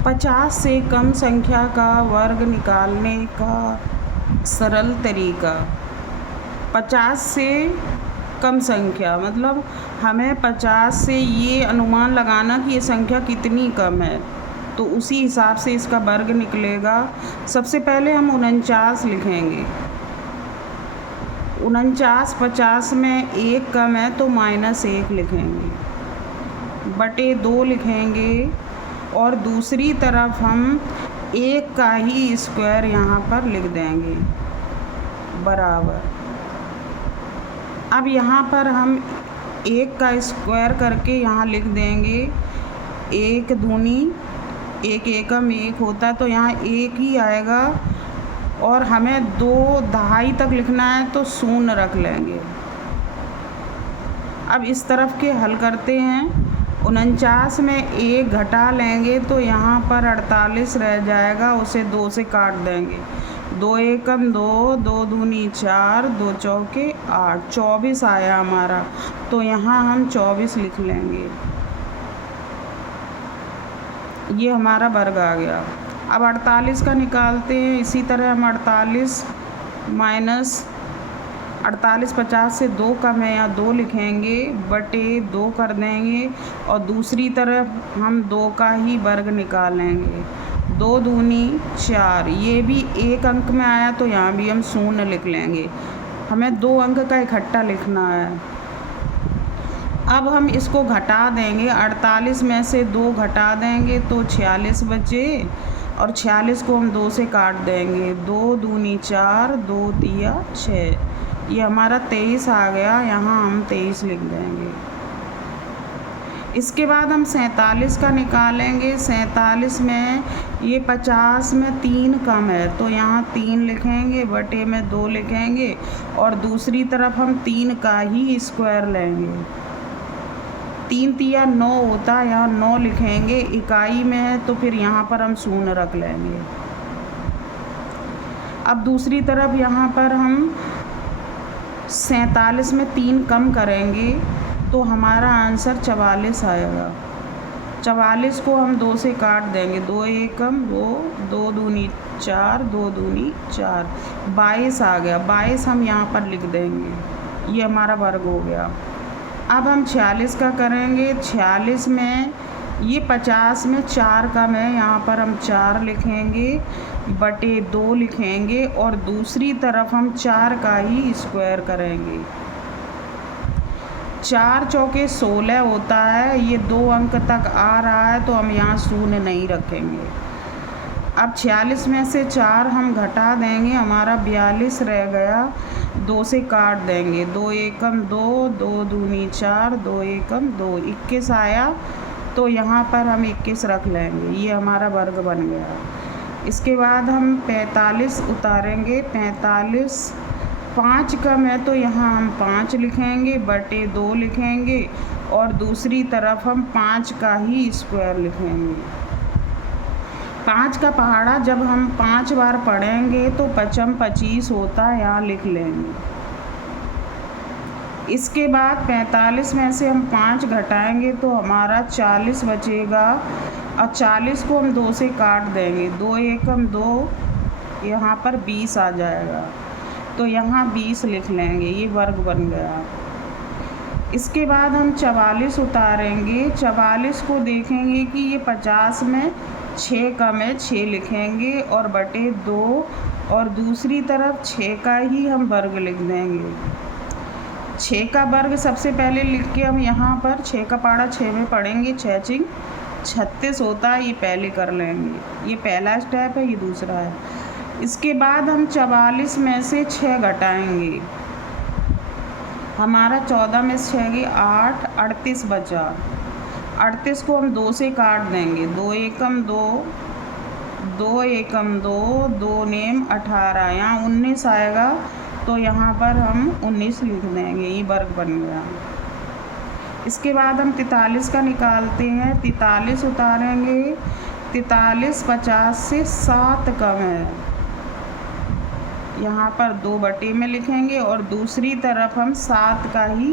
50 से कम संख्या का वर्ग निकालने का सरल तरीका। 50 से कम संख्या मतलब हमें 50 से ये अनुमान लगाना कि ये संख्या कितनी कम है, तो उसी हिसाब से इसका वर्ग निकलेगा। सबसे पहले हम 49 लिखेंगे। 49 50 में 1 कम है तो -1 लिखेंगे, बटे 2 लिखेंगे और दूसरी तरफ हम 1 का ही स्क्वायर यहाँ पर लिख देंगे बराबर। अब यहाँ पर हम 1 का स्क्वायर करके यहाँ लिख देंगे 1 दूनी 1 एकम 1 होता तो यहाँ 1 ही आएगा और हमें 2 दहाई तक लिखना है तो शून्य रख लेंगे। अब इस तरफ के हल करते हैं। 49 में 1 घटा लेंगे तो यहाँ पर 48 रह जाएगा, उसे 2 से काट देंगे। 2 एकम 2, 2 दूनी 4, 2 चौके 8, 24 आया हमारा, तो यहाँ हम 24 लिख लेंगे। ये हमारा वर्ग आ गया। अब 48 का निकालते हैं। इसी तरह हम 48 50 से 2 कम है, यहाँ 2 लिखेंगे बटे 2 कर देंगे और दूसरी तरफ हम 2 का ही वर्ग निकालेंगे। 2 दूनी 4, ये भी 1 अंक में आया तो यहाँ भी हम शून्य लिख लेंगे। हमें 2 अंक का इकट्ठा लिखना है। अब हम इसको घटा देंगे। 48 में से 2 घटा देंगे तो 46 बचे और 46 को हम 2 से काट देंगे। 2 दूनी 4, 2 तिया 6, ये हमारा 23 आ गया, यहाँ हम 23 लिख देंगे। इसके बाद हम 47 का निकालेंगे। 47 में ये 50 में 3 कम है तो यहाँ 3 लिखेंगे, बटे में 2 लिखेंगे और दूसरी तरफ हम 3 का ही स्क्वायर लेंगे। 3 तिया 9 होता है, यहाँ 9 लिखेंगे। इकाई में है तो फिर यहाँ पर हम शून्य रख लेंगे। अब दूसरी तरफ यहाँ पर हम 47 में 3 कम करेंगे तो हमारा आंसर 44 आएगा। 44 को हम 2 से काट देंगे। 2 एकम 2, 2 दूनी 4, 2 दूनी 4, 22 आ गया। 22 हम यहाँ पर लिख देंगे। ये हमारा वर्ग हो गया। अब हम 46 का करेंगे। 46 में ये 50 में 4 कम है, यहाँ पर हम 4 लिखेंगे बटे 2 लिखेंगे और दूसरी तरफ हम 4 का ही स्क्वायर करेंगे। 4 चौके 16 होता है, ये 2 अंक तक आ रहा है तो हम यहाँ शून्य नहीं रखेंगे। अब 46 में से 4 हम घटा देंगे, हमारा 42 रह गया। 2 से काट देंगे। 2 एकम 2, 2 दूनी 4, 2 एकम 2, 21 आया तो यहाँ पर हम 21 रख लेंगे। ये हमारा वर्ग बन गया। इसके बाद हम 45 उतारेंगे। 45 5 कम है तो यहाँ हम 5 लिखेंगे बटे 2 लिखेंगे और दूसरी तरफ हम 5 का ही स्क्वायर लिखेंगे। 5 का पहाड़ा जब हम 5 बार पढ़ेंगे तो 5 25 होता है, यहाँ लिख लेंगे। इसके बाद 45 में से हम 5 घटाएंगे तो हमारा 40 बचेगा और 40 को हम 2 से काट देंगे। 2 एकम 2, यहाँ पर 20 आ जाएगा तो यहाँ 20 लिख लेंगे। ये वर्ग बन गया। इसके बाद हम 44 उतारेंगे। 44 को देखेंगे कि ये 50 में 6 कम है, 6 लिखेंगे और बटे 2 और दूसरी तरफ 6 का ही हम वर्ग लिख देंगे। 6 का वर्ग सबसे पहले लिख के हम यहाँ पर 6 का पहाड़ा 6 में पढ़ेंगे। 6 छिंग 36 होता है, ये पहले कर लेंगे। ये पहला स्टेप है, ये दूसरा है। इसके बाद हम 44 में से 6 घटाएंगे। हमारा 14 में से 6 गई 8, 38 बचा। 38 को हम 2 से काट देंगे। 2 एकम 2, 2 एकम 2, 2 नेम 18, यहाँ 19 आएगा तो यहाँ पर हम 19 लिख देंगे। ये वर्ग बन गया। इसके बाद हम 43 का निकालते हैं। 43 उतारेंगे। 43 50 से 7 कम है, यहाँ पर 2 बटे में लिखेंगे और दूसरी तरफ हम 7 का ही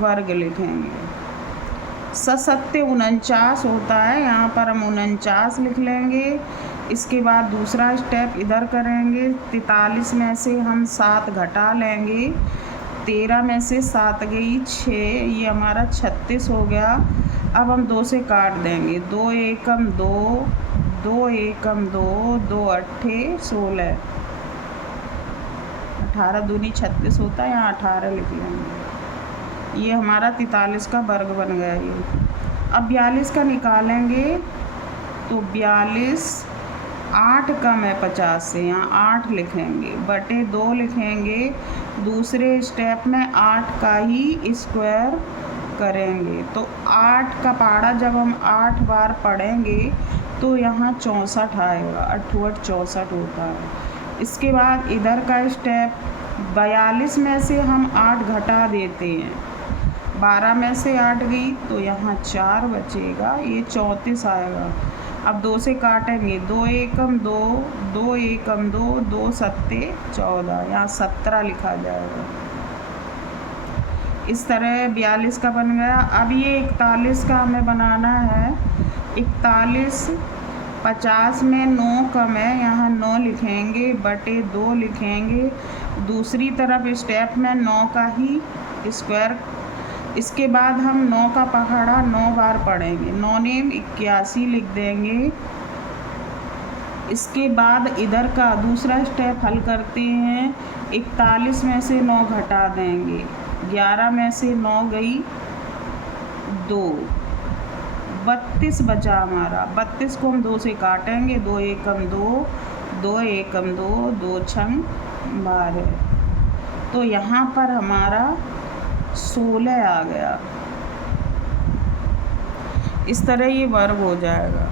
वर्ग लिखेंगे। सत्ते 49 होता है, यहाँ पर हम 49 लिख लेंगे। इसके बाद दूसरा स्टेप इधर करेंगे। 43 में से हम 7 घटा लेंगे। 13 में से 7 गई 6, ये हमारा 36 हो गया। अब हम 2 से काट देंगे। 2 एकम 2, 2 एकम 2, 2 अट्ठे 16, 18 दूनी 36 होता है, यहाँ 18 लिख लेंगे। ये हमारा 43 का वर्ग बन गया ये। अब 42 का निकालेंगे तो 42 8 कम है 50 से, यहाँ 8 लिखेंगे, बटे 2 लिखेंगे। दूसरे स्टेप में 8 का ही स्क्वायर करेंगे। तो 8 का पहाड़ा जब हम 8 बार पढ़ेंगे तो यहाँ 64 आएगा, 8 8 64 होता है। इसके बाद इधर का स्टेप 42 में से हम 8 घटा देते हैं। 12 में से 8 गई तो यहाँ 4 बचेगा, ये 34 आएगा। अब 2 से काटेंगे। 2 एकम 2, 2 एकम 2, 2 सत्ते 14, यहाँ 17 लिखा जाएगा। इस तरह 42 का बन गया। अब ये 41 का हमें बनाना है। 41 50 में 9 कम है, यहाँ 9 लिखेंगे, बटे 2 लिखेंगे। दूसरी तरफ स्टेप में 9 का ही स्क्वायर। इसके बाद हम 9 का पहाड़ा 9 बार पढ़ेंगे। 9 ने 81 लिख देंगे। इसके बाद इधर का दूसरा स्टेप हल करते हैं। 41 में से 9 घटा देंगे। 11 में से 9 गई 2, 32 बचा हमारा। 32 को हम 2 से काटेंगे। 2 एकम 2, 2 एकम 2, 2 छंग 12। तो यहाँ पर हमारा 16 आ गया। इस तरह ये वर्ग हो जाएगा।